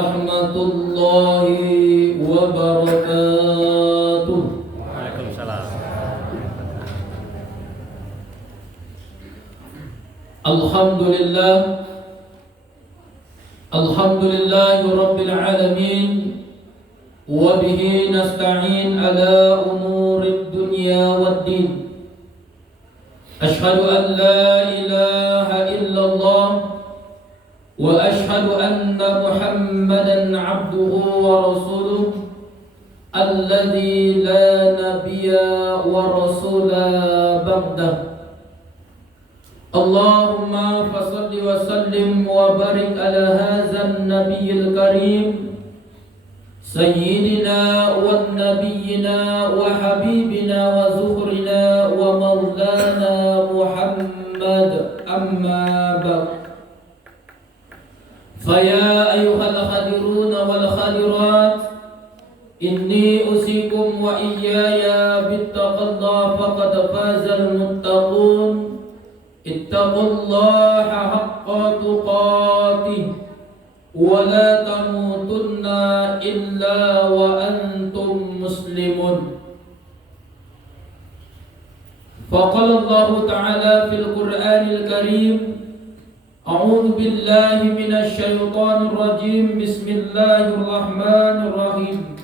warahmatullahi wabarakatuh. Waalaikumsalam. Alhamdulillah, alhamdulillahi rabbil alamin, wa bihi nasta'in ala umurid dunya waddin. Ashhadu an la ilaha illallah wa ashhadu anna Muhammadan abduhu wa rasuluh alladzi la nabiyya wa rasula ba'dah. Allahumma fasalli wa sallim wa barik ala hadzal nabiyil karim sayyidina wa nabiyyina wa habibina wa zuhrina wa maulana Muhammad, amma ba'd. Faya ayyuhal khadiruna wal khadirat, inni usikum wa iyaya bittaqallah faqad fazal muttaqun. Ittaqullaha haqqa tuqatih wa la tamutunna illa wa antum muslimun. Faqala Allah Ta'ala fil Qur'anil Karim, a'udzu billahi minasy syaithanir rajim. Bismillahirrahmanirrahim.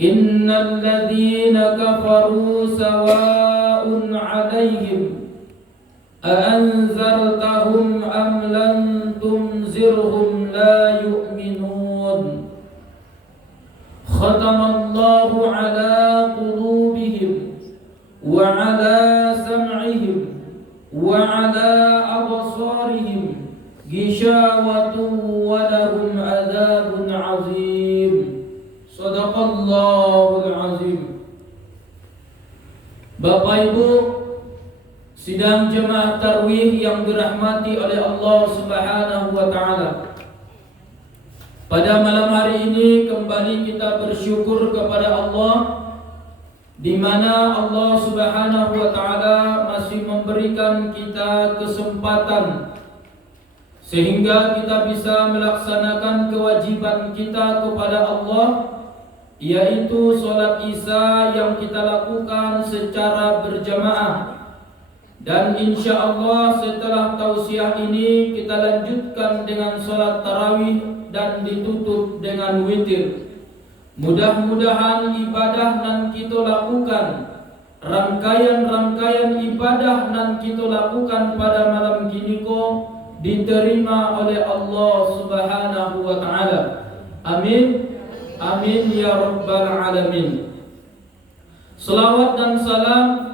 Innal ladzina kafaru sawa'un 'alaihim أأنذرتهم أم لم تنذرهم لا يؤمنون ختم الله على قلوبهم وعلى سمعهم وعلى أبصارهم غشاوة ولهم عذاب عظيم صدق الله العظيم. Bapak Ibu sidang jemaah tarwih yang dirahmati oleh Allah Subhanahu wa Ta'ala, pada malam hari ini kembali kita bersyukur kepada Allah, di mana Allah Subhanahu wa Ta'ala masih memberikan kita kesempatan sehingga kita bisa melaksanakan kewajiban kita kepada Allah, yaitu sholat Isya yang kita lakukan secara berjamaah. Dan insya Allah setelah tausiah ini kita lanjutkan dengan sholat tarawih dan ditutup dengan witir. Mudah-mudahan ibadah yang kita lakukan, rangkaian-rangkaian ibadah yang kita lakukan pada malam kini ko diterima oleh Allah Subhanahu wa Ta'ala. Amin, amin ya rabbal alamin. Salawat dan salam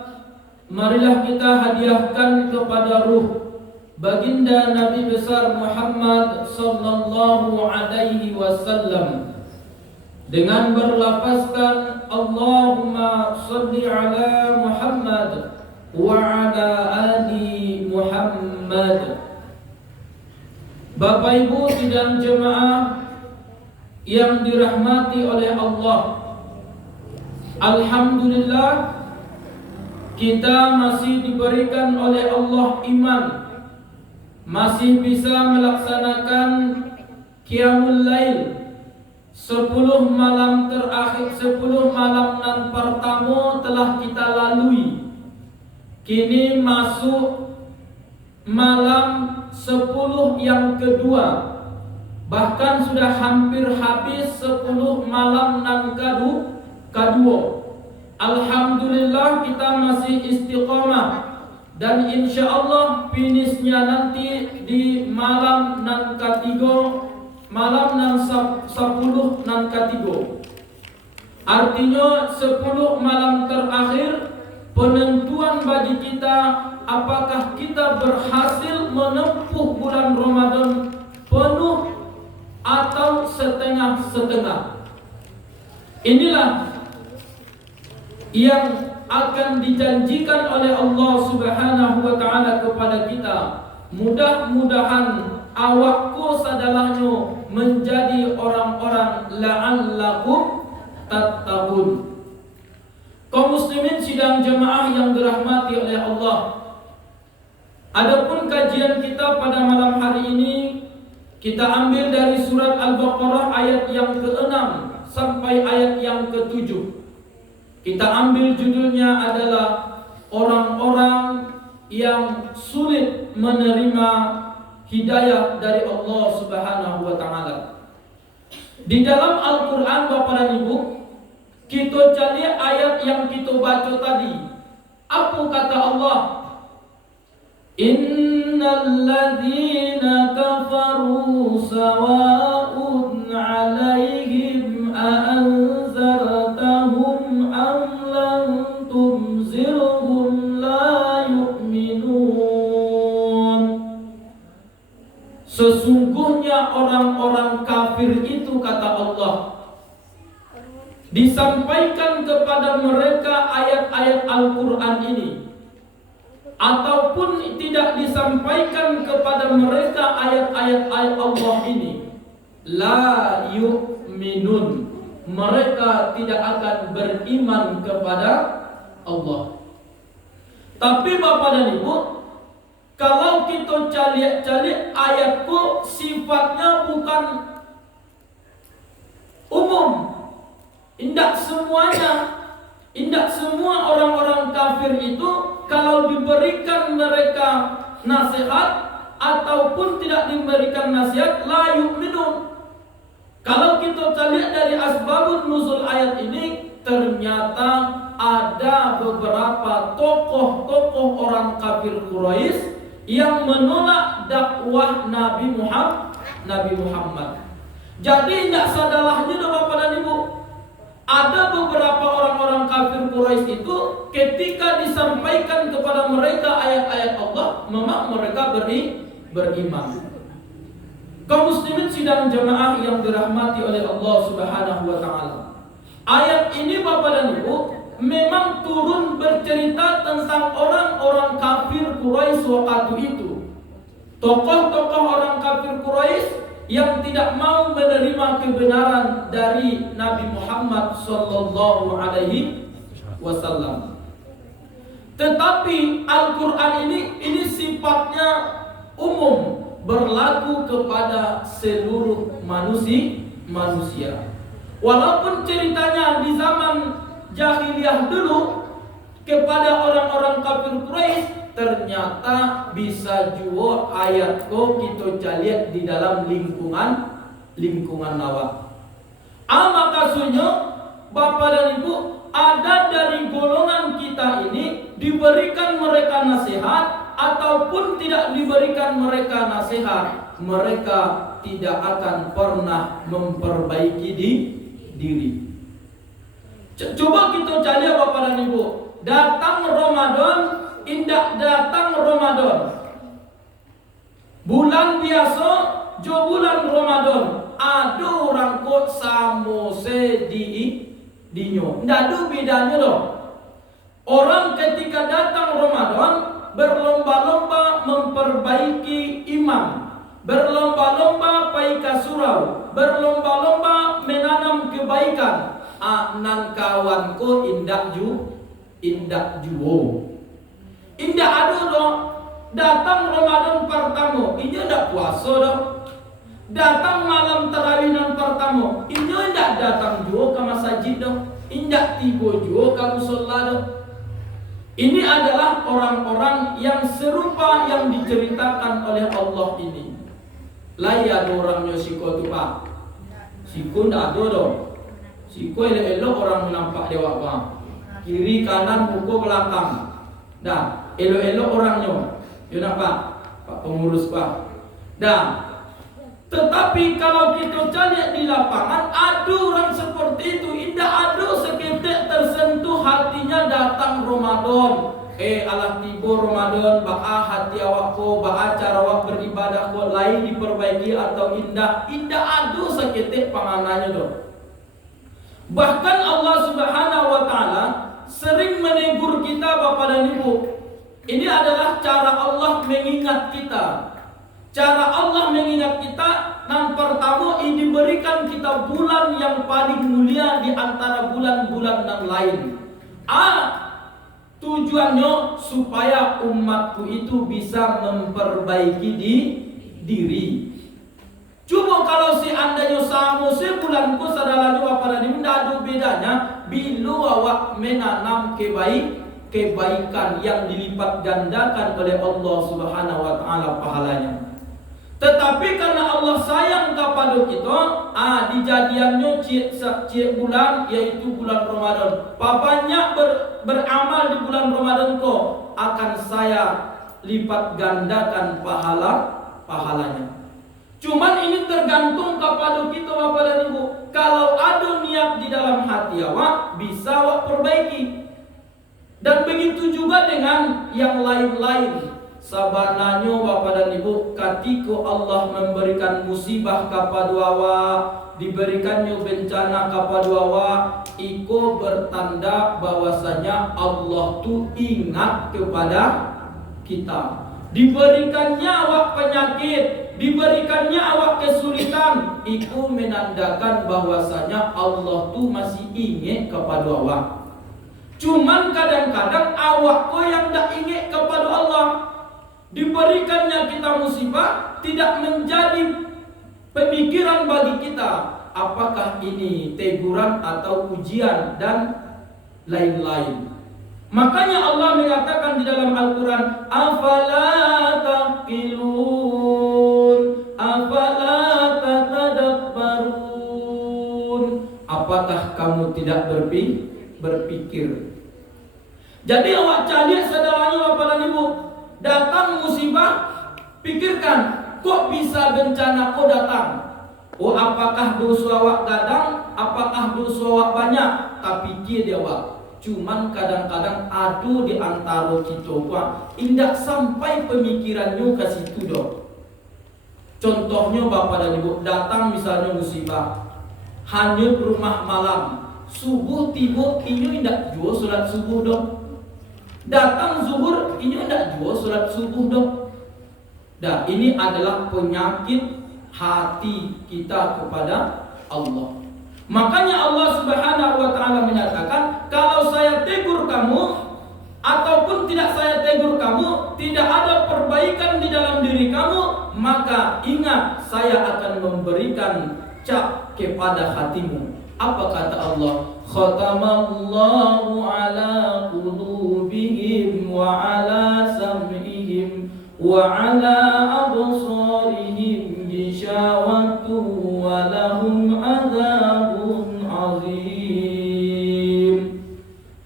marilah kita hadiahkan kepada ruh baginda Nabi besar Muhammad sallallahu alaihi wasallam dengan berlafazkan Allahumma shalli ala Muhammad wa ala ali Muhammad. Bapak Ibu sidang jemaah yang dirahmati oleh Allah, alhamdulillah kita masih diberikan oleh Allah iman, masih bisa melaksanakan Qiyamul Lail 10 malam terakhir, 10 malam nan pertama telah kita lalui. Kini masuk malam 10 yang kedua, bahkan sudah hampir habis 10 malam nan kedua. Alhamdulillah kita masih istiqamah, dan insya Allah finishnya nanti di malam nan ketiga, malam nan 10 nan ketiga. Artinya 10 malam terakhir penentuan bagi kita apakah kita berhasil menempuh bulan Ramadan penuh atau setengah-setengah. Inilah yang akan dijanjikan oleh Allah Subhanahu wa Ta'ala kepada kita. Mudah-mudahan awakku sadalahnya menjadi orang-orang la'allakum tattaqun. Kaum muslimin sidang jemaah yang dirahmati oleh Allah, adapun kajian kita pada malam hari ini Kita ambil dari surat Al-Baqarah ayat yang ke-6 sampai ayat yang ke-7. Kita ambil judulnya adalah orang-orang yang sulit menerima hidayah dari Allah Subhanahu wa taala. Di dalam Al-Qur'an Bapak dan Ibu, kita cari ayat yang kita baca tadi. Apa kata Allah? Innal ladzina kafaru sawa'un 'alaihim a anzartahum am lam tunzirhum la yu'minun. Sesungguhnya orang-orang kafir itu, kata Allah, disampaikan kepada mereka ayat-ayat Al-Quran ini, ataupun tidak disampaikan kepada mereka ayat-ayat Allah ini, la yu'minun, mereka tidak akan beriman kepada Allah. Tapi Bapak dan Ibu, kalau kita cari ayatku, sifatnya bukan umum. Indak semua orang-orang kafir itu kalau diberikan mereka nasihat ataupun tidak diberikan nasihat la yu'minun. Kalau kita lihat dari asbabun nuzul ayat ini, ternyata ada beberapa tokoh-tokoh orang kafir Quraisy yang menolak dakwah Nabi Muhammad. Jadi tidak sadalahnya Bapak dan Ibu, ada beberapa orang-orang kafir Quraisy itu ketika disampaikan kepada mereka ayat-ayat Allah, memang mereka beriman. Kaum muslimin sidang jemaah yang dirahmati oleh Allah Subhanahu wa taala. Ayat ini Bapak dan Ibu memang turun bercerita tentang orang-orang kafir Quraisy waktu itu. Tokoh-tokoh orang kafir Quraisy yang tidak mau menerima kebenaran dari Nabi Muhammad sallallahu alaihi wasallam. Tetapi Al-Qur'an ini sifatnya umum, berlaku kepada seluruh manusia. Walaupun ceritanya di zaman jahiliyah dulu kepada orang-orang kafir Quraisy, ternyata bisa juga ayat kita lihat di dalam lingkungan nawak. Maka sunyo Bapak dan Ibu, ada dari golongan kita ini diberikan mereka nasihat ataupun tidak diberikan mereka nasihat, mereka tidak akan pernah memperbaiki diri. Coba kita cari Bapak dan Ibu, datang Ramadan, indak datang Ramadan, bulan biasa, jo bulan Ramadan, ada orang kok samose dinyo, ndak ada bedanya dong. Orang ketika datang Ramadan berlomba-lomba memperbaiki iman, berlomba-lomba paika surau, berlomba-lomba menanam kebaikan. Nan kawanku indak juo. Indah ada dong. Datang Ramadan pertama, ini ndak puasa dong. Datang malam tarawihan pertama, ini ndak datang juga ke masjid dong. Indak tiba juga ke musholla dong. Ini adalah orang-orang yang serupa yang diceritakan oleh Allah ini. Lah ya ada orangnya siko tu pak. Siko ndak ada dong. Siko elok-elok orang nampak dewa bang. Kiri kanan pukul belakang. Dah, elok-elok orangnya. You nampak? Pak pengurus Pak. Dah. Tetapi kalau kita cari di lapangan, ada orang seperti itu. Indah ada seketik tersentuh hatinya datang Ramadan. Alah tiba Ramadan, ba'a hati awakku, ba'a cara awak beribadah kau lain diperbaiki atau indah. Indah ada seketik panganannya dong. Bahkan Allah Subhanahu wa taala sering menegur kita Bapak dan Ibu. Ini adalah cara Allah mengingat kita. Cara Allah mengingat kita, yang pertama ini diberikan kita bulan yang paling mulia di antara bulan-bulan yang lain. Tujuannya supaya umatku itu bisa memperbaiki diri. Cuma kalau seandainya sama sebulan ko sadalanya Bapak dan Ibu, tidak ada bedanya bila awak menanam kebaikan yang dilipat gandakan oleh Allah Subhanahu wa taala pahalanya. Tetapi karena Allah sayang kepada kita, dijadiannya cie bulan, yaitu bulan Ramadan. Banyak beramal di bulan Ramadan kok, akan saya lipat gandakan pahalanya. Cuman ini tergantung kepada kita Bapak dan Ibu. Kalau ada niat di dalam hati awak, bisa awak perbaiki. Dan begitu juga dengan yang lain-lain. Sabananya Bapak dan Ibu, ketika Allah memberikan musibah kepada awak, diberikannya bencana kepada awak, iko bertanda bahwasanya Allah tu ingat kepada kita. Diberikannya awak penyakit, diberikannya awak kesulitan, itu menandakan bahwasanya Allah tu masih ingat kepada awak. Cuman kadang-kadang awak kok yang tak ingat kepada Allah. Diberikannya kita musibah, tidak menjadi pemikiran bagi kita apakah ini teguran atau ujian dan lain-lain. Makanya Allah mengatakan di dalam Al-Quran, afala taqilun, afala tatadabbarun. Apakah kamu tidak berpikir? Jadi awak cari saudaranya Bapak dan Ibu, datang musibah, pikirkan, kok bisa bencana kok datang? Oh, apakah dosa awak gadang? Apakah dosa awak banyak? Tapi dia awak. Cuman kadang-kadang ada di antara kita indak sampai pemikirannya ke situ dong. Contohnya Bapak dan Ibu, datang misalnya musibah, hanyut rumah malam, subuh tiba ini indak jua salat subuh dong. Datang zuhur ini indak jua salat subuh dong. Dan ini adalah penyakit hati kita kepada Allah. Makanya Allah Subhanahu wa taala menyatakan, kalau saya tegur kamu ataupun tidak saya tegur kamu, tidak ada perbaikan di dalam diri kamu, maka ingat saya akan memberikan cap kepada hatimu. Apa kata Allah? Khatamallahu ala qulubihim wa ala sam'ihim wa ala absarihim gishawatu wa lahum adzabun azim.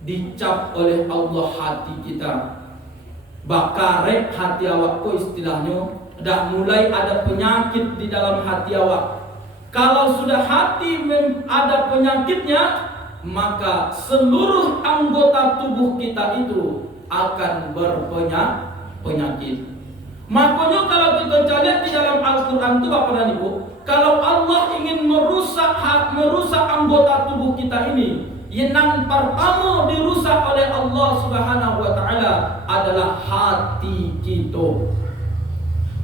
Dicap oleh Allah hati kita. Bakarek hati awak ko istilahnya, dah mulai ada penyakit di dalam hati awak. Kalau sudah hati ada penyakitnya, maka seluruh anggota tubuh kita itu akan berpenyakit. Makanya kalau kita lihat di dalam Al-Quran itu Bapak dan Ibu, kalau Allah ingin merusak anggota tubuh kita ini, yang pertama dirusak oleh Allah Subhanahu wa taala adalah hati kita.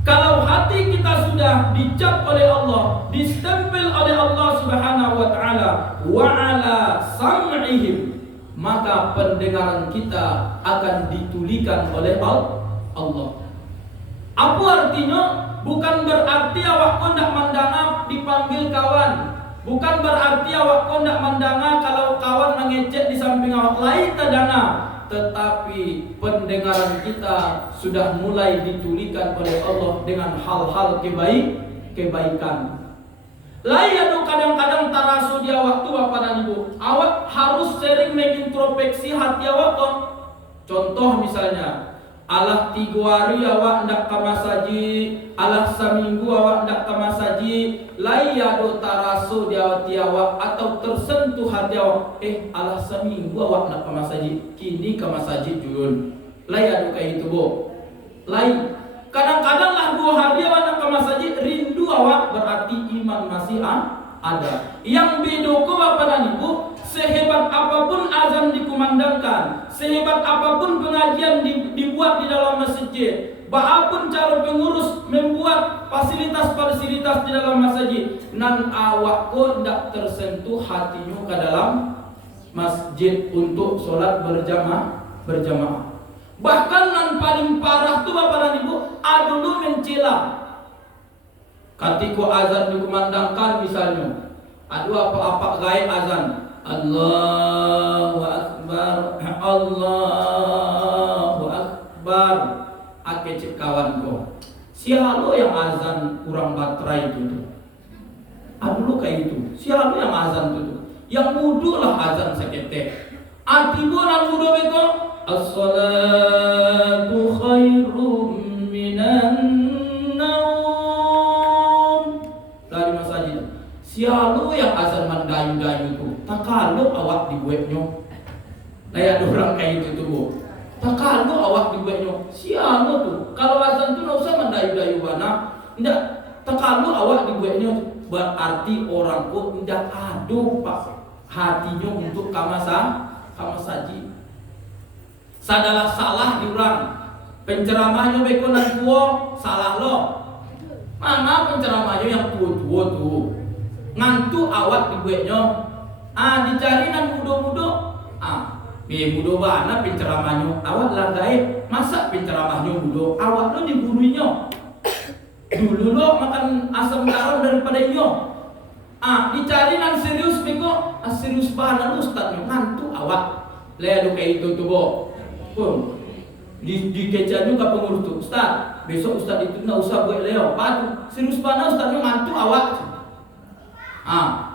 Kalau hati kita sudah dicap oleh Allah, distempel oleh Allah Subhanahu wa taala, wa ala sam'ihim, maka pendengaran kita akan ditulikan oleh Allah. Apa artinya? Bukan berarti awak kau nak mendanga dipanggil kawan. Bukan berarti awak kau nak mendanga kalau kawan mengecek di samping awak lain tadana. Tetapi pendengaran kita sudah mulai ditulikan oleh Allah dengan hal-hal kebaikan. Lain kadang-kadang tarasu dia waktu Bapak dan Ibu, awak harus sering mengintrospeksi hati awak kok. Contoh misalnya, alah 3 hari awak ndak ke masjid, alah seminggu awak ndak ke masjid, lai ado tarasu di hati awak atau tersentuh hati awak, alah seminggu awak ndak ke masjid, kini ke masjid julun. Lai ado kayak itu, Bo. Lai kadang-kadang lah 2 hari awak ndak ke masjid, rindu awak, berarti iman masih ada. Yang bedoko Bapak dan Ibu, sehebat apapun azan dikumandangkan, sehebat apapun pengajian dibuat di dalam masjid, bahapun cara pengurus membuat fasilitas-fasilitas di dalam masjid, nan awak ko ndak tersentuh hatinya ke dalam masjid untuk sholat berjamaah. Bahkan nan paling parah tu Bapak dan Ibu, adulu mencela. Ketika azan dikumandangkan misalnya, ada apa-apa gaib azan, Allahu Akbar, Allahu Akbar. Ake cek kawan ko, siapa yang azan kurang baterai itu tuh? Aduh kayak itu, siapa yang azan itu tuh? Yang wudu lah azan seketek. Atibo nan wudu beko, as-salatu khairum minan naum. Dari masjid. Siapa yang azan mandayu-dayu itu? Tak kalau awak dibuatnya. Kayak ada orang kayak itu tuh bu. Tak kalau awak dibuatnya. Siapa tuh? Kalau azan tuh nggak usah mandayu-dayu mana. Tidak. Tak kalau awak dibuatnya. Berarti orang kok tidak ada pak hatinya untuk kamasaji. Sadalah salah diurang. Penceramahnya beko nan tua salah lo. Mana penceramahnya yang tua tuh. Ngantu awak dibuatnya. Dicari nan muda-muda. Muda bana penceramahnya. Awak lah gaib. Masa penceramahnya muda? Awak lo dibunuhnya. Dulu lo makan asam garam daripada iyo. Dicari nan serius beko. Serius bana lo ustadnya. Ngantu awak. Lihat kayak itu tuh bo. Di kejar juga pengurus tuh. Ustad, besok ustad itu nggak usah buat leo. Patu. Serius bana ustadnya ngantu awak.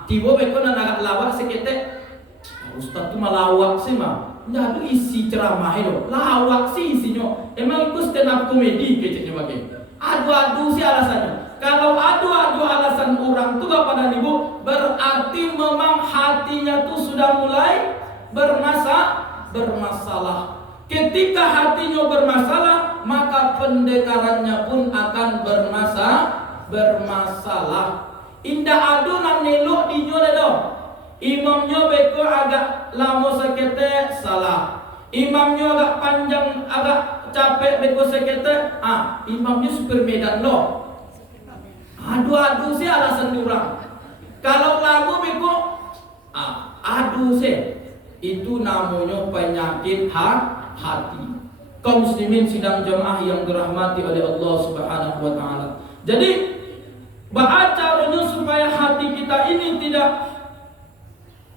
Tiba beko nan agak lawak seketek. Ustad tuh malawak sih mah. Nggak ada isi ceramah itu. Lawak sih isinya. Emang itu stand up komedi keceknya bagai. Adu-adu sih alasannya. Kalau adu-adu alasan orang tuh gak pada ibu, berarti memang hatinya tuh sudah mulai bermasalah. Ketika hatinya bermasalah, maka pendekarannya pun akan bermasalah. Indah adu nan nelok dinyole dong. Imamnya beko agak lama sekete salah. Imamnya agak panjang, agak capek beko sekete. Imamnya super medan loh. Adu-adu sih alasan diorang. Kalau lagu beko, adu sih. Itu namanya penyakit hati. Kaum muslimin sidang jamaah yang dirahmati oleh Allah Subhanahu wa taala. Jadi, bagaimana caranya supaya hati kita ini tidak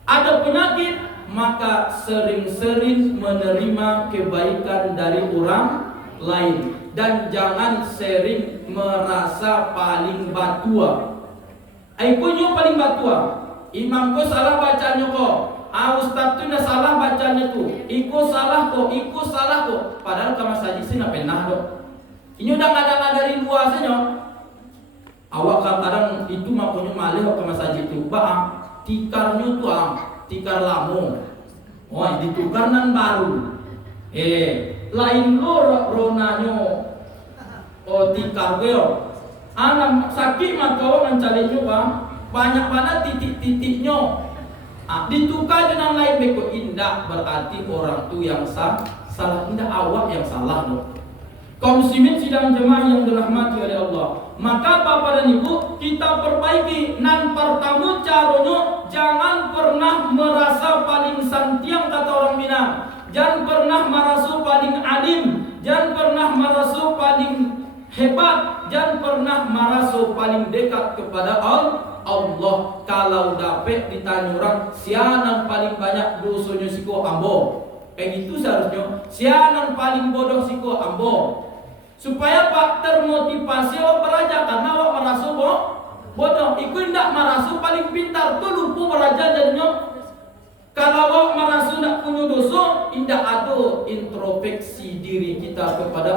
ada penyakit, maka sering-sering menerima kebaikan dari orang lain dan jangan sering merasa paling batua. Aikunyo paling batua. Imam ko salah bacanya kok. Ustaz tu dah salah bacanya tu. Ikut salah kok. Padahal kama saji sih nak pernah dok. Ini udah kadang dari luasnya. Awak kadang itu makanya malih kama saji tu. Tikarnya tu tikar lamo. Ditukar nan baru. Lain lo ronanyo. Tikar keo. Anak sakit maka mencari nyoba. Banyak mana titik-titiknya. Ditukar dengan lain beko indah, berarti orang tu yang salah, indah awak yang salah loh. Kaum muslimin sidang jemaah yang dirahmati oleh Allah. Maka Bapak dan Ibu, kita perbaiki nan pertama caranya jangan pernah merasa paling santiang kata orang Minang. Jangan pernah merasa paling alim, jangan pernah merasa paling hebat, jangan pernah merasa paling dekat kepada Allah. Kalau dapat ditanya orang sianan paling banyak dosanya siko ambo, kayak gitu seharusnya. Sianan paling bodoh siko ambo, supaya pak termotivasi awak belajar karena awak merasa bodoh. Iku ndak merasa paling pintar tuh lupa belajar jadinya. Kalau awak merasa ndak punya dosa, indah ada introspeksi diri kita kepada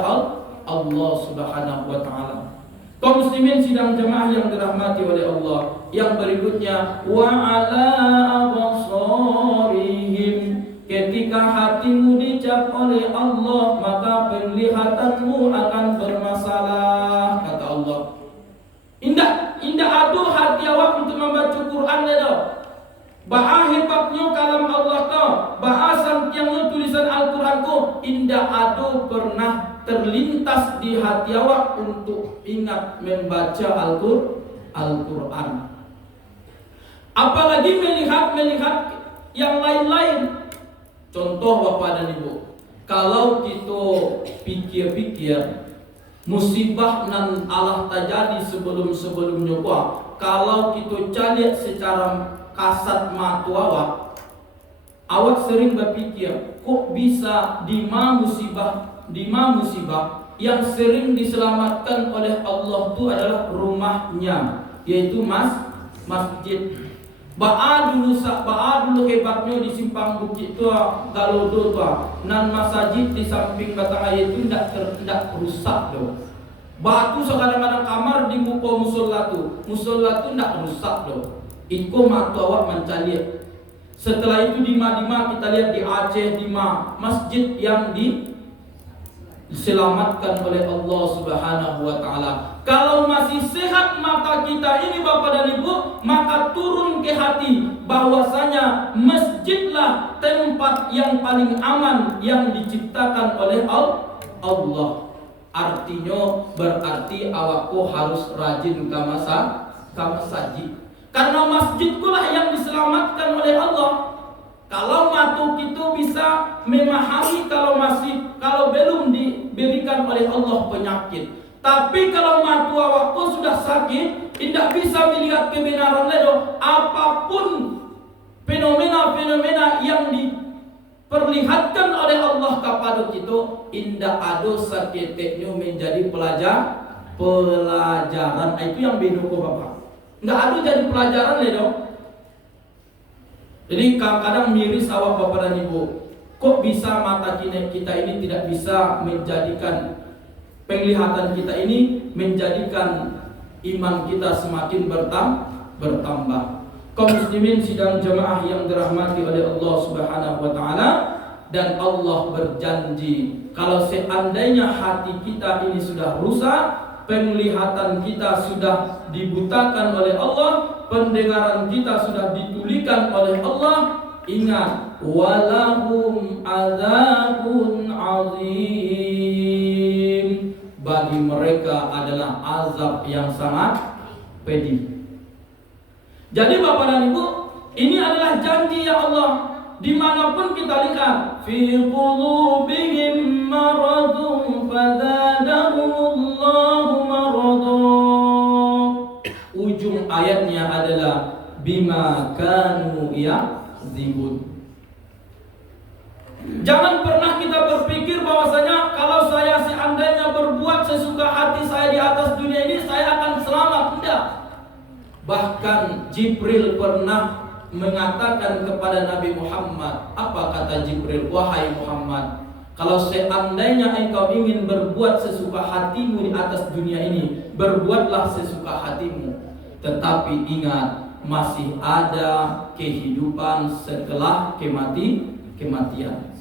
Allah Subhanahu wa taala. Kaum muslimin sidang jemaah yang dirahmati oleh Allah. Yang berikutnya, wa ala absarihim, ketika hatimu dicap oleh Allah, maka penglihatanmu akan bermasalah, kata Allah. Indah adu hati awak untuk membaca Quran dah. Ba'a hebatnya kalam Allah kau, ba'a santiangnya tulisan Al-Quran kau, indah adu pernah terlintas di hati awak untuk ingat membaca Al-Quran. Apalagi melihat yang lain-lain. Contoh Bapak dan Ibu, kalau kita pikir-pikir, musibah nan Allah terjadi sebelum-sebelumnya gua. Kalau kita cari secara kasat mata awak sering berpikir, kok bisa lima musibah yang sering diselamatkan oleh Allah itu adalah rumahnya, yaitu masjid. Ba'a dulu hebatnya di simpang bukit tua Galodo tua nan masjid di samping batang ayat itu tidak rusak loh. Batu kadang-kadang kamar di muka musola tu tidak rusak loh. Iko matu awak mencari. Setelah itu di Madinah kita lihat di Aceh masjid yang diselamatkan oleh Allah Subhanahu wa taala. Kalau masih sehat mata kita ini Bapak dan Ibu, maka turun ke hati bahwasanya masjidlah tempat yang paling aman yang diciptakan oleh Allah. Artinya berarti awakku harus rajin ke masjid. Karena masjidkulah yang diselamatkan oleh Allah. Kalau matu kita bisa memahami kalau belum diberikan oleh Allah penyakit. Tapi kalau matu awakku sudah sakit, tidak bisa melihat kebenaran ledo. Apapun fenomena-fenomena yang diperlihatkan oleh Allah kepada kita, indah ada saketeknya menjadi pelajaran. Itu yang beda kok Bapak. Nggak ada jadi pelajaran ledo. Jadi kadang-kadang miris awak Bapak dan Ibu. Kok bisa mata kita ini tidak bisa menjadikan penglihatan kita ini menjadikan iman kita semakin bertambah. Kaum muslimin sidang jemaah yang dirahmati oleh Allah Subhanahu wa taala, dan Allah berjanji kalau seandainya hati kita ini sudah rusak, penglihatan kita sudah dibutakan oleh Allah, pendengaran kita sudah ditulikan oleh Allah, ingat walahum adzabun azim, bagi mereka adalah azab yang sangat pedih. Jadi Bapak dan Ibu, ini adalah janji ya Allah. Dimanapun kita lihat, fi qulubihim maradun fazadahumullahu maradun. Ujung ayatnya adalah bima kanu yakzibun. Jangan pernah kita berpikir bahwasanya kalau saya seandainya berbuat sesuka hati saya di atas dunia ini, saya akan selamat. Tidak. Bahkan Jibril pernah mengatakan kepada Nabi Muhammad, apa kata Jibril? Wahai Muhammad, kalau seandainya engkau ingin berbuat sesuka hatimu di atas dunia ini, berbuatlah sesuka hatimu. Tetapi ingat, masih ada kehidupan setelah kematian.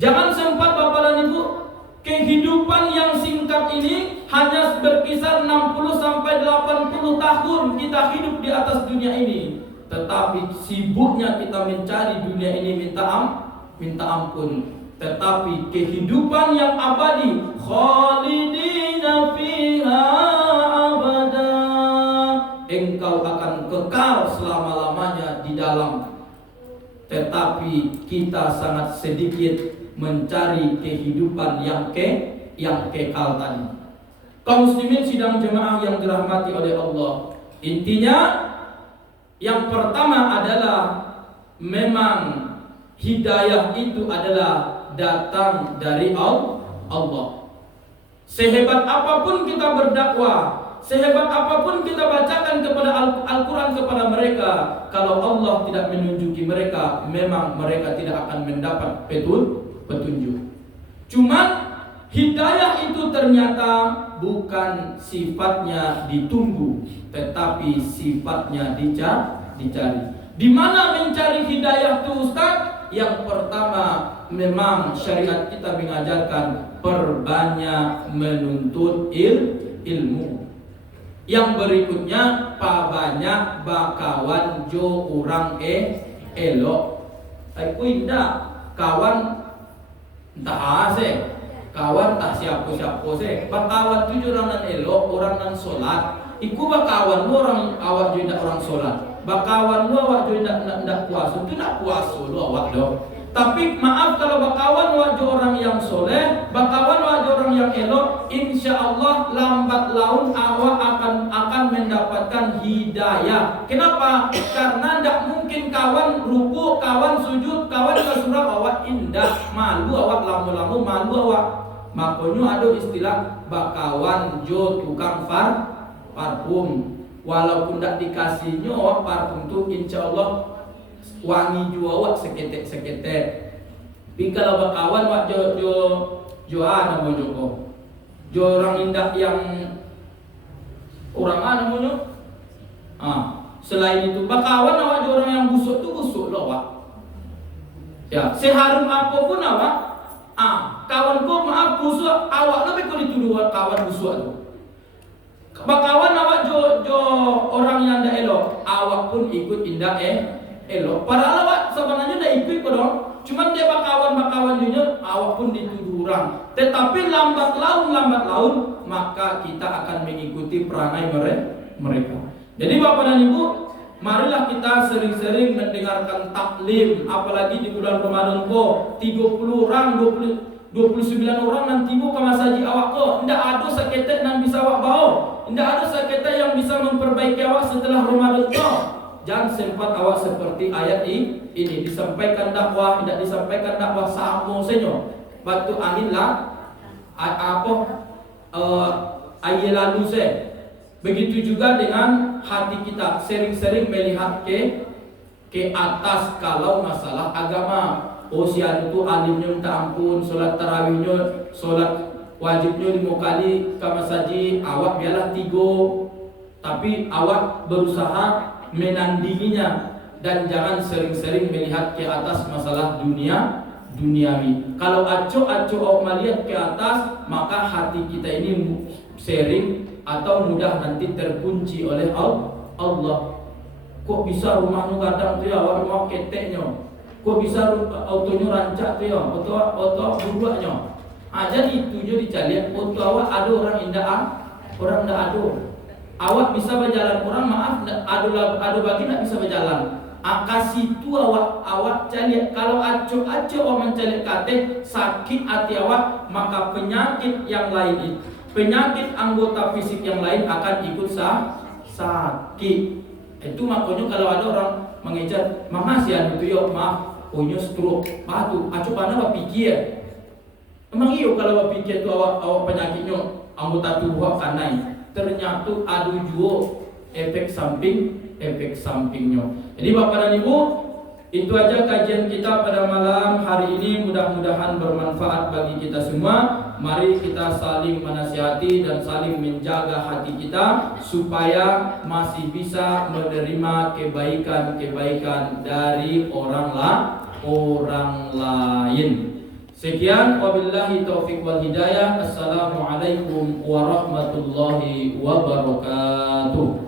Jangan sempat Bapak dan Ibu, kehidupan yang singkat ini hanya berkisar 60 sampai 80 tahun kita hidup di atas dunia ini. Tetapi sibuknya kita mencari dunia ini minta ampun. Tetapi kehidupan yang abadi, khalidina fiha abada, engkau akan kekal selama-lamanya di dalam. Tetapi kita sangat sedikit mencari kehidupan yang kekal tadi. Kaum muslimin sidang jemaah yang dirahmati oleh Allah, intinya yang pertama adalah memang hidayah itu adalah datang dari Allah. Sehebat apapun kita berdakwah, sehebat apapun kita bacakan kepada Al-Quran kepada mereka, kalau Allah tidak menunjuki mereka, memang mereka tidak akan mendapat petunjuk. Cuman hidayah itu ternyata bukan sifatnya ditunggu, tetapi sifatnya dicari. Di mana mencari hidayah itu Ustaz? Yang pertama, memang syariat kita mengajarkan perbanyak menuntut ilmu. Yang berikutnya, banyak bakawan jo orang elok. Aku indah kawan entah ase, kawan tak siapa-siapa se. Bakawan tu orang nan elok, orang nan solat. Iku bakawan lu orang awak jo ndak orang solat. Bakawan lu awak jo ndak puasa, tu ndak puasa lu awak do. Tapi maaf kalau bakawan wajah orang yang soleh, bakawan wajah orang yang elok, insya Allah lambat laun awak akan mendapatkan hidayah. Kenapa? Karena tidak mungkin kawan ruku, kawan sujud, kawan ke surau awak indah, malu awak lamu-lamu, malu awak. Makanya ada istilah bakawan jo tukang parfum. Walaupun tidak dikasihnya awak parfum tu, insya Allah wangi jua awak seketek. Tapi kalau bakawan wak jo namanya kok. Jo orang indah yang orang namanya. Selain itu bakawan awak jo orang yang busuk tu busuk loh awak. Ya, seharum apapun awak. Kawanku maaf busuk, awak lebih kau dituduh kawan busuk tu. Bakawan awak jo orang yang tidak elok, awak pun ikut indah elok. Padahal awak sebenarnya dah ikut kau dong. Cuman dia bakawan dunia, awak pun dituduh orang. Tetapi lambat laun maka kita akan mengikuti perangai mereka. Jadi Bapak dan Ibu, marilah kita sering-sering mendengarkan taklim, apalagi di bulan Ramadan kok 30 orang, 29 orang nanti bu ke masaji awak kok. Tidak ada seketek yang bisa awak bawa. Tidak ada seketek yang bisa memperbaiki awak setelah Ramadan kok. Jangan sempat awak seperti ayat ini disampaikan dakwah, tidak disampaikan dakwah sama senyo. Batu angin lah ayat lalu saya. Begitu juga dengan hati kita, sering-sering melihat ke atas kalau masalah agama. Si anu tu alimnya minta ampun, solat tarawihnya, solat wajibnya 5 kali ke masjid, awak biarlah 3. Tapi awak berusaha menandinginya dan jangan sering-sering melihat ke atas masalah duniawi. Kalau aco awak melihat ke atas, maka hati kita ini sering atau mudah nanti terkunci oleh Allah. Kok bisa rumahnya kadang tu ya, rumah keteknya. Kok bisa autonya rancak tu ya, auto buruaknya. Jadi itunya dicari auto awak ada orang indah, orang tidak ada. Awak bisa berjalan, orang maaf ada bagi tidak bisa berjalan. Kasih itu awak cari. Kalau aco awak mencari kate sakit hati awak, maka penyakit yang lain itu, penyakit anggota fisik yang lain akan ikut sakit. Itu makanya kalau ada orang mengejar, makasih itu ya maaf, punya stroke, batu, aco mana apa pikir? Emang iyo kalau pikir itu awak penyakitnya anggota tubuh kanai. Ternyata ada juga efek sampingnya. Jadi Bapak dan Ibu, itu aja kajian kita pada malam hari ini. Mudah-mudahan bermanfaat bagi kita semua. Mari kita saling menasihati dan saling menjaga hati kita supaya masih bisa menerima kebaikan-kebaikan dari orang lain. Sekian, wabillahi taufiq wal hidayah. Assalamualaikum warahmatullahi wabarakatuh.